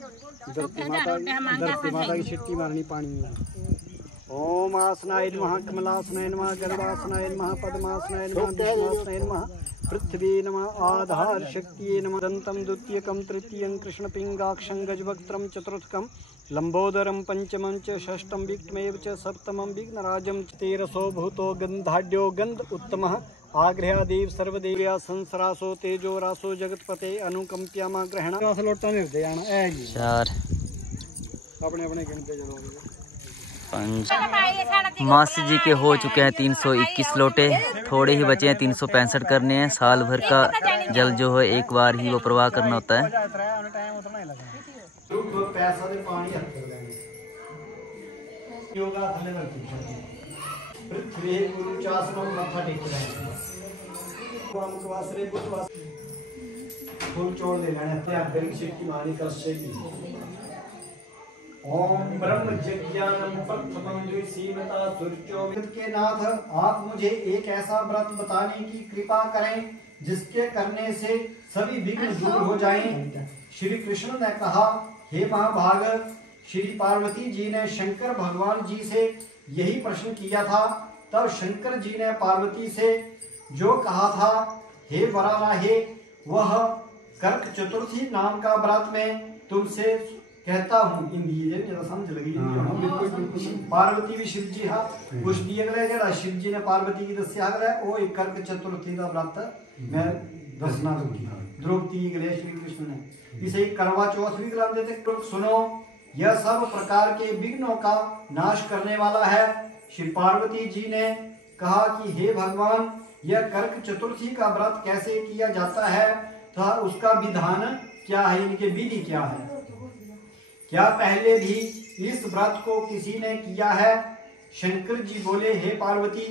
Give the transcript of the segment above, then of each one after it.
धरती माता की छिट्टी मारनी पानी में। ओम आसनाय नमः, कमलासनाय नमः, गरुडासनाय नमः, पद्मासनाय नमः, विष्णुआसनाय नमः, पृथ्वी नमः, आधार शक्तिये नमः। दंतं द्वितीयकं तृतीयं कृष्णपिंगाक्षं गजवक्त्रं चतुर्थकं लंबोदरं पंचमं च षष्ठं विघ्नमेव च सप्तमं विघ्नराजं च। तेरसो भूतो गंधाढ्यो गंध उत्तमः आग्रहादेव सर्वदेव्या संसरासो तेजो रासो जगतपते अनुकंप्यामा ग्रहण। लोटा निर्दय आना है जी। 4 अपने अपने गिनते चलो। 5 मासी जी के हो चुके हैं 321 लोटे, थोड़े ही बचे हैं 365 करने हैं। साल भर का जल जो है एक बार ही वो प्रवाह करना होता है। फूल चोड़ ले ओम ब्रह्म ज्ञानम प्रथमं द्विसीमता सूर्यो के नाथ, आप मुझे एक ऐसा व्रत बताने की कृपा करें जिसके करने से सभी विघ्न दूर हो जाएं। श्री कृष्ण ने कहा, हे महाभाग, श्री पार्वती जी ने शंकर भगवान जी से यही प्रश्न किया था। तब शंकर जी ने पार्वती से जो कहा था, हे वराहे, वह कर्क चतुर्थी नाम का व्रत मैं तुमसे कहता हूँ। समझ लगी पार्वती भी शिव जी हाँ कुछ दिए गए जरा शिव जी ने पार्वती की दस्या वो एक कर्क चतुर्थी का व्रत मैं दसना दूंगी। द्रौपदी गले श्री कृष्ण ने इसे करवा चौथ भी करा देते। सुनो, यह सब प्रकार के विघ्नों का नाश करने वाला है। श्री पार्वती जी ने कहा कि हे भगवान, यह कर्क चतुर्थी का व्रत कैसे किया जाता है तथा उसका विधान क्या है, इनके विधि क्या है? क्या पहले भी इस व्रत को किसी ने किया है? शंकर जी बोले, हे पार्वती,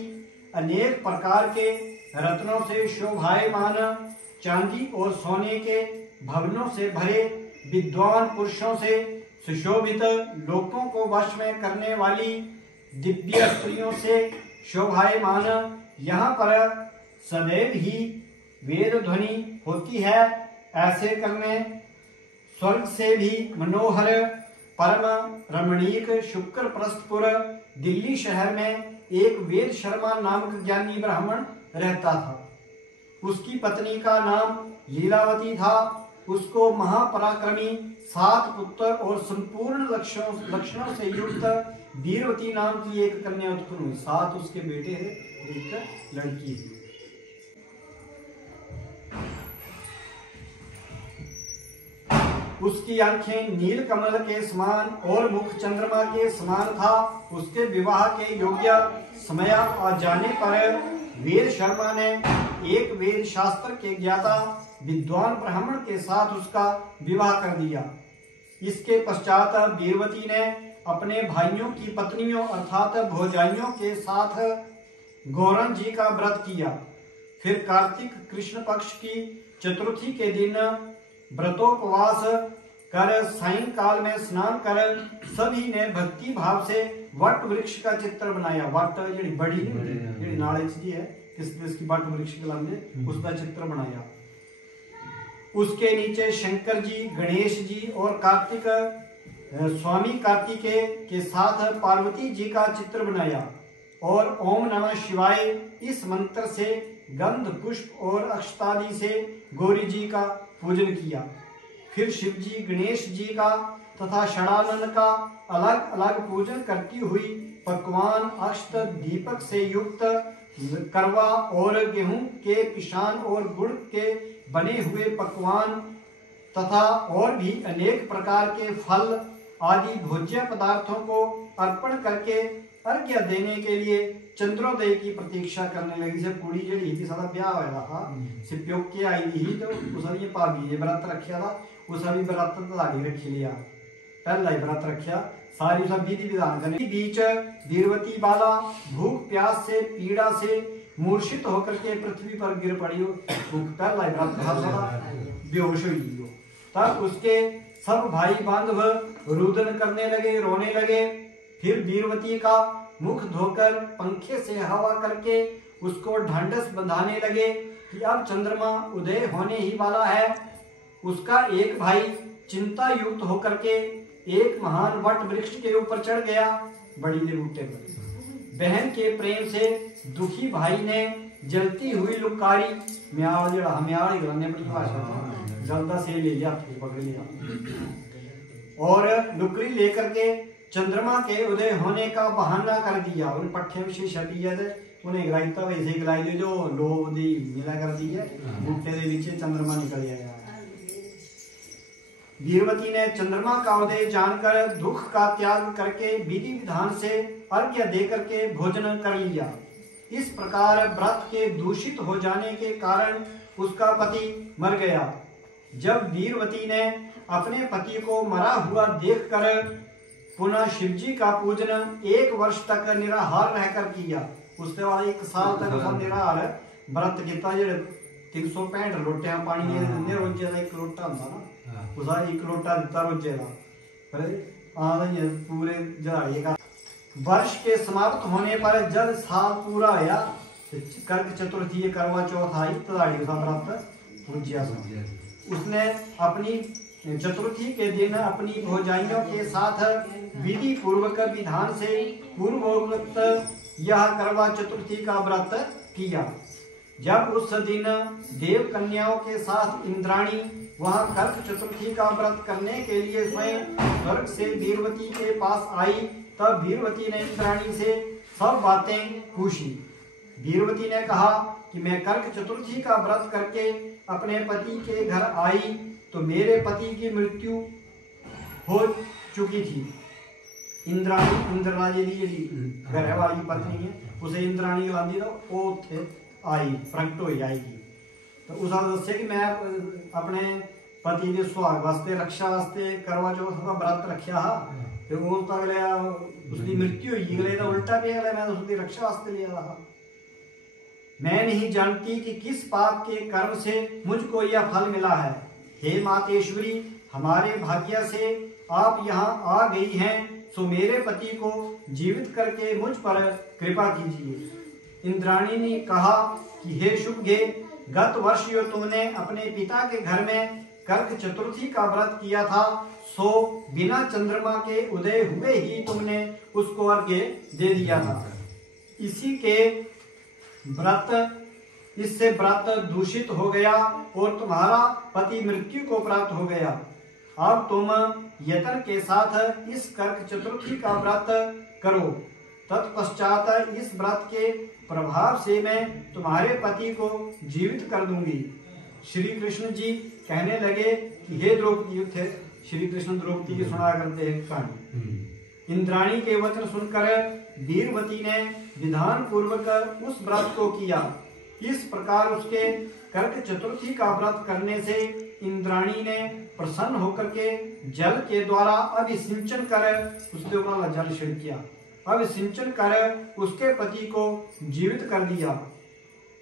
अनेक प्रकार के रत्नों से शोभायमान, चांदी और सोने के भवनों से भरे, विद्वान पुरुषों से सुशोभित, लोगों को वश में करने वाली दिव्य स्त्रियों से शोभायमान, यहाँ पर सदैव ही वेद ध्वनि होती है। ऐसे करने स्वर्ग से भी मनोहर परम रमणीक शुक्र प्रस्थपुर दिल्ली शहर में एक वेद शर्मा नामक ज्ञानी ब्राह्मण रहता था। उसकी पत्नी का नाम लीलावती था। उसको महापराक्रमी 7 पुत्र और संपूर्ण लक्षणों से युक्त वीरवती नाम की एक कन्या उत्पन्न हुई। 7 उसके बेटे है, एक लड़की है। उसकी आंखें नील कमल के समान और मुख चंद्रमा के समान था। उसके विवाह के योग्य समय आ जाने पर वेद शर्मा ने एक वेद शास्त्र के ज्ञाता विद्वान ब्राह्मण के साथ उसका विवाह कर दिया। इसके पश्चात वीरवती ने अपने भाइयों की पत्नियों अर्थात भौजाइयों के साथ गौरन जी का व्रत किया। फिर कार्तिक कृष्ण पक्ष की चतुर्थी के दिन व्रतोपवास कर सायंकाल में स्नान कर सभी ने भक्ति भाव से वट वृक्ष का चित्र बनाया। वट जी बड़ी जी नाले जी है किस देश की वट वृक्ष के उसका चित्र बनाया। उसके नीचे शंकर जी, गणेश जी और कार्तिक स्वामी कार्तिकेय के साथ पार्वती जी का चित्र बनाया और ओम नमः शिवाय इस मंत्र से गंध पुष्प और अक्षतादि से गौरी जी का पूजन किया। फिर शिव जी, गणेश जी का तथा षडानन का अलग अलग पूजन करती हुई पकवान अष्ट दीपक से युक्त करवा और गेहूं के पिशान और गुड़ के बने हुए पकवान तथा और भी अनेक प्रकार के फल आदि भोज्य पदार्थों को अर्पण करके अर्घ्य देने के लिए चंद्रोदय की प्रतीक्षा करने लगी। से पूरी जड़ी थी सारा ब्याह होया था से प्योके आई ही तो उसने ये भाभी ये व्रत रखा था। उस अभी व्रत लाड़ी रखी लिया, पहला ही व्रत रखा सारी सब विधि विधान करने। बीच वीरवती बाला भूख प्यास से पीड़ा से मूर्छित होकर के पृथ्वी पर गिर पड़ी। पहला ही व्रत बेहोश हुई। तब उसके सब भाई बांधव रुदन करने लगे, रोने लगे। फिर वीरवती का मुख धोकर पंखे से हवा करके उसको ढांढस बंधाने लगे कि अब चंद्रमा उदय होने ही वाला है। उसका एक भाई चिंता युक्त होकर के एक महान वट वृक्ष के ऊपर चढ़ गया, बड़ी ने बूटे पर। बहन के प्रेम से दुखी भाई ने जलती हुई लुकारी म्याड़ जड़ा म्याड़ ही गलाने अपनी भाषा जलता से ले लिया, पकड़ लिया और लुकड़ी लेकर के चंद्रमा के उदय होने का बहाना कर दिया। उन पट्ठे में छपी है उन्हें गलाईता वैसे ही गलाई जो लोभ दी मिला कर दी है, बूटे के नीचे चंद्रमा निकल जाएगा। वीरवती ने चंद्रमा का उदय जानकर दुख का त्याग करके विधि विधान से अर्घ्य देकर के भोजन कर लिया। इस प्रकार व्रत के दूषित हो जाने के कारण उसका पति मर गया। जब वीरवती ने अपने पति को मरा हुआ देखकर पुनः शिवजी का पूजन 1 वर्ष तक निराहार रहकर किया। उसके बाद 1 साल तक निराहार व्रत किया। जो 365 लोटे पानी रोजे का 1 लोटा होता ना, उसका 1 लोटा दिता रोजे का पूरे जड़ाड़िए का। वर्ष के समाप्त होने पर जब साल पूरा होया, कर्क चतुर्थी करवा चौथ आई तदाड़ी का व्रत पूज्या। उसने अपनी चतुर्थी के दिन अपनी भौजाइयों के साथ विधि पूर्वक विधान से पूर्वोक्त यह करवा चतुर्थी का व्रत किया। जब उस दिन देव कन्याओं के साथ इंद्राणी वहां कर्क चतुर्थी का व्रत करने के लिए स्वयं स्वर्ग से वीरवती के पास आई, तब वीरवती ने इंद्राणी से सब बातें पूछी। वीरवती ने कहा कि मैं कर्क चतुर्थी का व्रत करके अपने पति के घर आई तो मेरे पति की मृत्यु हो चुकी थी। इंद्राणी जी घर वाली पत्नी है, उसे इंद्राणी लांदी तो वो थे आई प्रकट हो जाएगी। तो उस दस्या कि मैं अपने पति के सुहाग वास्ते रक्षा वास्ते करवा चौथ का व्रत रखा हा, फिर वो उसकी मृत्यु हुई गले तो उल्टा पे गया, मैं उसकी रक्षा वास्ते लिया रहा। मैं नहीं जानती कि किस पाप के कर्म से मुझको यह फल मिला है। हे मातेश्वरी, हमारे भाग्य से आप यहाँ आ गई हैं, सो मेरे पति को जीवित करके मुझ पर कृपा कीजिए। इंद्राणी ने कहा कि हे शुभगे, गत वर्ष जो तुमने अपने पिता के घर में कर्क चतुर्थी का व्रत किया था, सो बिना चंद्रमा के उदय हुए ही तुमने उसको अर्घ्य दे दिया था। इसी के इससे व्रत दूषित हो गया और तुम्हारा पति मृत्यु को प्राप्त हो गया। अब तुम यत्न के साथ इस कर्क चतुर्थी का व्रत करो। तत्पश्चात इस व्रत के प्रभाव से मैं तुम्हारे पति को जीवित कर दूंगी। श्री कृष्ण जी कहने लगे कि हे द्रौपदी, थे श्री कृष्ण द्रौपदी की सुना करते हैं कहानी। इंद्राणी के वचन सुनकर वीरवती ने विधान पूर्वक उस व्रत को किया। इस प्रकार उसके कर्क चतुर्थी का व्रत करने से इंद्राणी ने प्रसन्न होकर के जल के द्वारा अभिसिंचन कर उसके ऊपर जल छिड़किया, अभिसिंचन कर उसके पति को जीवित कर दिया।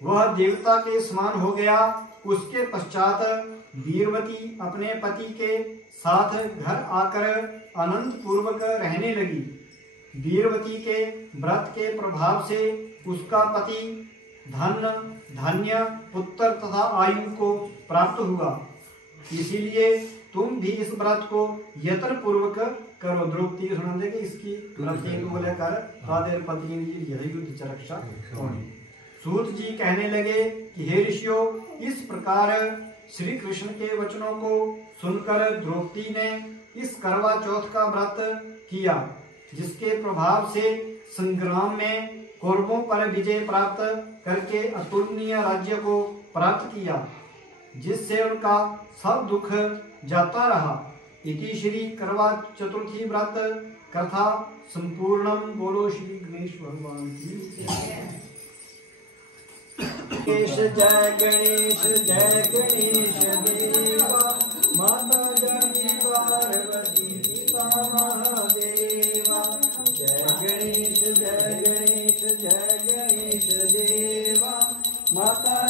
वह देवता के समान हो गया। उसके पश्चात वीरवती अपने पति के साथ घर आकर अनंत पूर्वक रहने लगी। वीरवती के व्रत के प्रभाव से उसका पति धन, धान्य, पुत्र तथा आयु को प्राप्त हुआ। इसीलिए तुम भी इस व्रत को यत्न पूर्वक करो। द्रौपदी सुना दे कि इसकी व्रत बोले कर तादेर पति युद्ध रक्षा। सूत जी कहने लगे कि हे ऋषियों, इस प्रकार श्री कृष्ण के वचनों को सुनकर द्रौपदी ने इस करवा चौथ का व्रत किया, जिसके प्रभाव से संग्राम में कौरवों पर विजय प्राप्त करके अतुलनीय राज्य को प्राप्त किया, जिससे उनका सब दुख जाता रहा। इति श्री करवा चतुर्थी व्रत कथा संपूर्णम। बोलो श्री गणेश भगवान की जय गणेश देवा, माता जानी पार्वती पिता महादेवा। जय गणेश देवा, माता